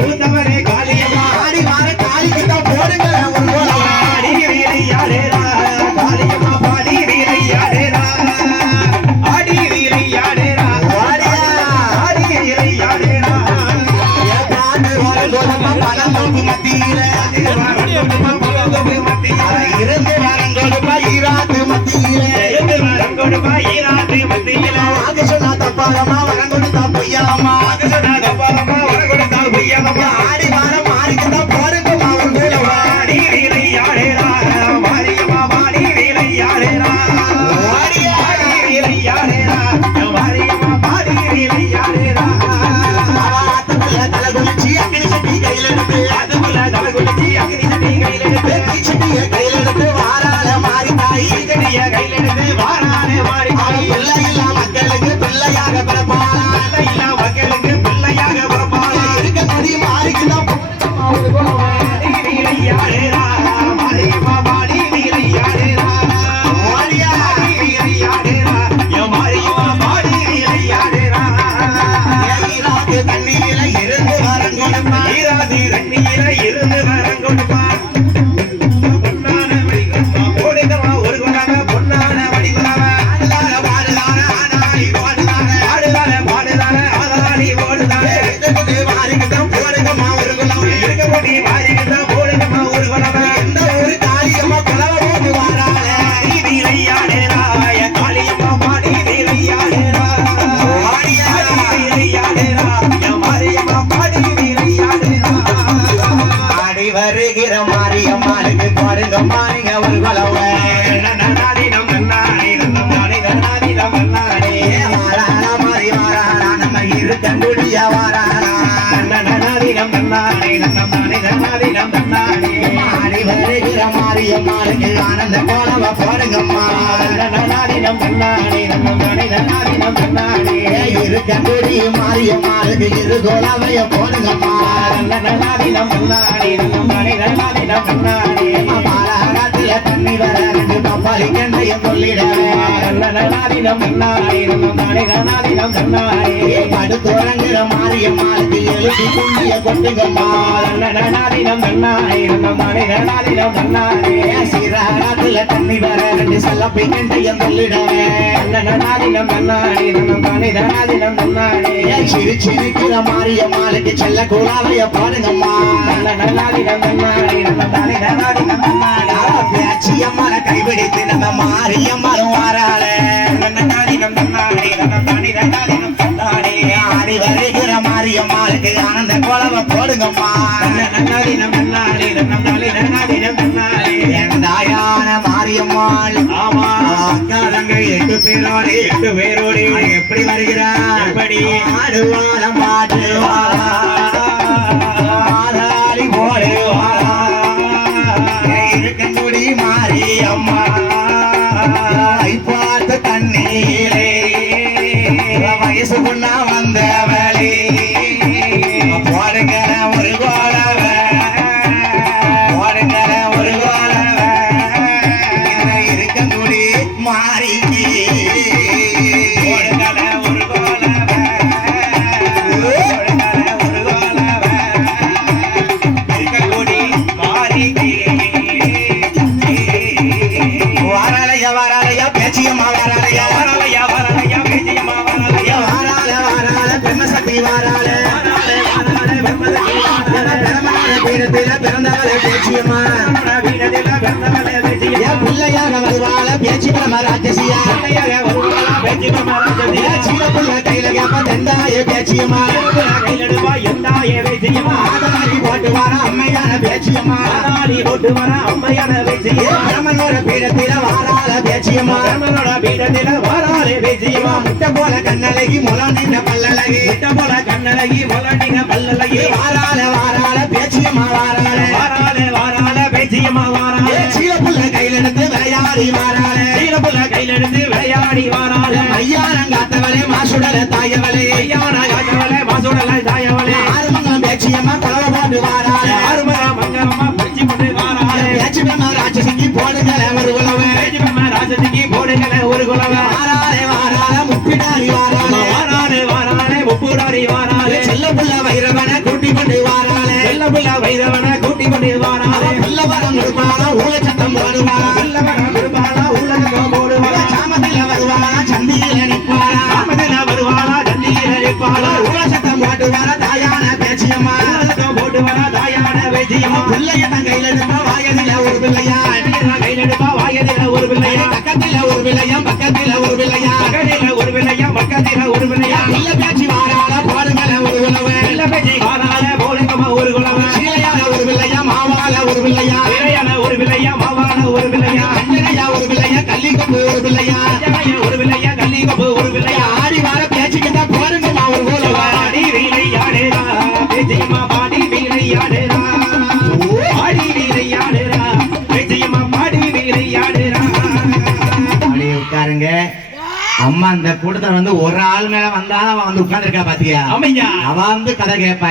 மூத்தவரே காளியம்மா ஆடி வார காளிக்கு தான் போடுங்க உன்னோட சொன்னா தப்பாகமா போடுங்கம்மா நீங்க ஒரு குலவ வாராளா மாறி வாராளா நம்ம இருக்கங்குடிய வாராளா ஆடி வருகிற மாரியம்மாளுக்கு ஆனந்த கோலவ போடுங்கம்மா இருக்கங்குடி மாரியம்மாளுக்கு இரு கோலவைய போடுங்கம்மா பாலாகத்துல தண்ணி வர ரெண்டு பப்பாளி கண்டைய சொல்லிடவே படுத்துறங்குற மாரியம்மாளுக்கு எழுதி குண்டிய கொட்டுங்கம்மா சிறாரத்துல தண்ணி வர ரெண்டு சல்லப்பை கண்டைய சொல்லிடவே சிறு சிரிக்கிற மாரியம்மாளுக்கு செல்ல கூலாவைய பாடுங்கம்மா. பேச்சியம்மால கைபிடித்து நம்ம மாரியம்மாளும் வாராளே. ஆடி வருகிற மாரியம்மாளுக்கு ஆனந்த கோலவ போடுங்கம்மா. எந்தாயான மாரியம்மாள். ஆமா. அக்காதங்க எட்டு பேரோடு எட்டு பேரோடு எப்படி வருகிறார் எப்படி? ஆடுவாரம் பாட்டு வாராளையா வரலையா வரலையா வரலையா பிரம்மசக்தி வாராள வரலை வரலை வெம்மதி பிரமண பீடத்தில பிறந்தவளே பேச்சியம்மா. வெம்மலை பேச்சியம்மா என் பிள்ளையாக வருவாள பேச்சி பிரம ராட்சசியா பிள்ளையாக வருவாளா பேச்சியம்மா ராஜதியா சீல புள்ள கையில கேப்ப தெந்தாய பேச்சியம்மா. கையிலடுவா எந்தாய பேச்சியம்மா ஆதாரி போட்டு வார அம்மையான பேச்சியம்மா. ஆதாரி போட்டு வர அம்மையான பேச்சியம்மா பிரமனோட பீடத்தில வாராள பேச்சியம்மா பிரமனோட பீடத்தில வாராளே பேச்சியம்மா முட்டை போல கண்ணழகி முலம் நின்ற பல்லழகி. முட்டை போல கண்ணழகி முலண்டிங்க பல்லலையே வாராள வாராள பேச்சியம்மா வாராள வாராளே வாராளே பேச்சியம்மா சீல புள்ள கையில விளையாடி விளையாடி மாசுடல தாயவளே. ஐயான காத்தவளே போடுங்கள ஒரு குலவ பேச்சியம்மா ராஜதிக்கு போடுங்கள ஒரு குலவ வாராளே வாராள முப்பிடாரி வாராள வாராளே வாராளே முப்புடாரி வாராளே செல்ல புள்ள வைரவன கூட்டி கொண்டு வாராளே. வெள்ள புள்ள வைரவன கூட்டி கொண்டு வாராளே. வல்லவரம் இருப்பாளா ஊழ சத்தம் போடுவா வெள்ளவன விரும்பாளா உலகம் போடுவாளா? சாமத்தில வருவாளா சந்தியில நிற்பாளா? ராமதில வருவாளா தண்ணியில இருப்பாளா ஊழ சத்தம் போட்டுவாரா தாயான பேச்சியம்மா? உலகம் போட்டு வரா தாயான வெஜியமா பிள்ளைய தன் கையில எடுப்பா வாயதில ஒரு பிள்ளையா? எடுப்பா வாயதில ஒரு பிள்ளையா பக்கத்தில ஒரு பிள்ளையா பக்கத்தில ஒரு பிள்ளையா மகனில ஒரு பிள்ளையா பக்கத்தில ஒரு பிள்ளையா இல்ல பேச்சு வாராளா போடுங்கள ஒரு உழவு இல்ல பேச்சு காணால போலங்கமா ஒரு குலவன் சீலையான ஒரு பிள்ளையா மாவால ஒரு பிள்ளையா இறையான ஒரு பிள்ளையா அம்மா அந்த கூட்டத்துல வந்து ஒரு ஆள் மேல வந்தாலும் அவன் வந்து உட்கார்ந்திருக்கா பாத்தியா? அமையா அவ வந்து கதை கேட்பா